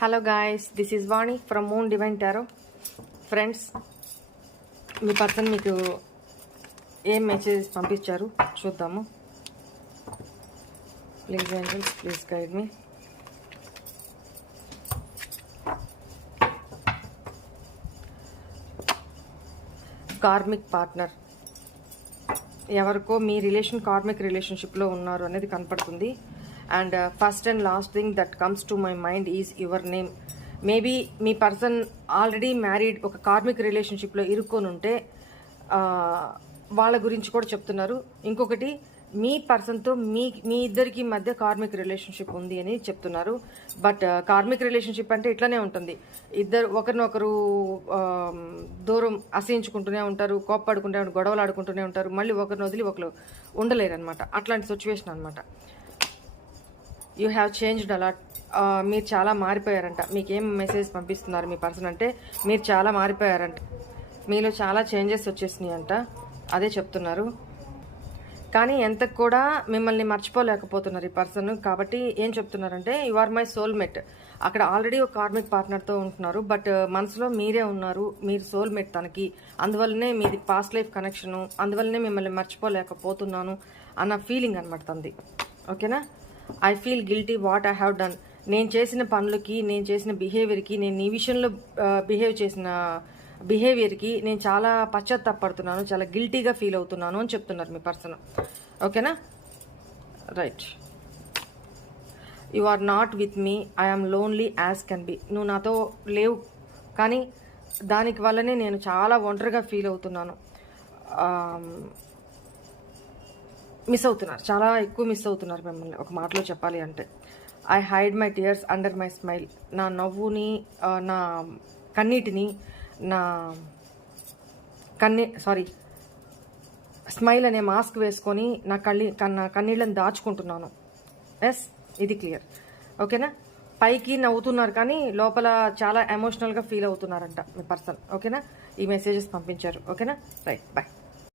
Hello guys, this is Vani from moon divine tarot. Friends, me person మీకు ఏం message పంపించారు చూద్దాము. Please angels, please guide me. Karmic partner ఎవరికో మీ karmic రిలేషన్షిప్లో ఉన్నారు అనేది కనపడుతుంది. And first and last thing that comes to my mind is your name. Maybe me person already married, ఒక కార్మిక్ రిలేషన్షిప్లో ఇరుక్కొని ఉంటే వాళ్ళ గురించి కూడా చెప్తున్నారు. ఇంకొకటి, మీ పర్సన్తో మీ ఇద్దరికి మధ్య కార్మిక్ రిలేషన్షిప్ ఉంది అని చెప్తున్నారు. బట్ కార్మిక్ రిలేషన్షిప్ అంటే ఇట్లానే ఉంటుంది. ఇద్దరు ఒకరినొకరు దూరం అసహించుకుంటూనే ఉంటారు, కోప్పడుకుంటూనే ఉంటారు, గొడవలు ఆడుకుంటూనే ఉంటారు, మళ్ళీ ఒకరిని వదిలి ఒకరు ఉండలేరు అనమాట. అట్లాంటి సిచ్యువేషన్ అనమాట. You have changed a lot. మీరు చాలా మారిపోయారంట. మీకేం మెసేజ్ పంపిస్తున్నారు మీ పర్సన్ అంటే, మీరు చాలా మారిపోయారంట, మీలో చాలా చేంజెస్ వచ్చేసినాయి అంట, అదే చెప్తున్నారు. కానీ ఎంతకు కూడా మిమ్మల్ని మర్చిపోలేకపోతున్నారు ఈ పర్సన్. కాబట్టి ఏం చెప్తున్నారంటే, యు ఆర్ మై సోల్మేట్. అక్కడ ఆల్రెడీ ఒక కార్మిక్ పార్ట్నర్తో ఉంటున్నారు, బట్ మనసులో మీరే ఉన్నారు, మీరు సోల్మేట్ తనకి. అందువల్లనే మీది పాస్ట్ లైఫ్ కనెక్షను, అందువల్లనే మిమ్మల్ని మర్చిపోలేకపోతున్నాను అన్న ఫీలింగ్ అనమాట తంది. ఓకేనా? I feel guilty what I have done. నేను చేసిన పనులకి, నేను చేసిన బిహేవియర్కి, నేను ఈ విషయంలో బిహేవియర్కి నేను చాలా పశ్చాత్తాపడుతున్నాను, చాలా గిల్టీగా ఫీల్ అవుతున్నాను అని చెప్తున్నారు మీ పర్సన్. ఓకేనా? Right. You are not with me, I'm lonely as can be. నువ్వు నాతో లేవు, కానీ దానికి వల్లనే నేను చాలా ఒంటరిగా ఫీల్ అవుతున్నాను. మిస్ అవుతున్నారు, చాలా ఎక్కువ మిస్ అవుతున్నారు మిమ్మల్ని ఒక మాటలో చెప్పాలి అంటే. I hide my tears under my smile. నా నవ్వుని, నా కన్నీటిని, నా స్మైల్ అనే మాస్క్ వేసుకొని నా కన్నీళ్ళని దాచుకుంటున్నాను. ఎస్, ఇది క్లియర్. ఓకేనా? పైకి నవ్వుతున్నారు కానీ లోపల చాలా ఎమోషనల్గా ఫీల్ అవుతున్నారంట మీ పర్సన్. ఓకేనా? ఈ మెసేజెస్ పంపించారు. ఓకేనా? Right, bye.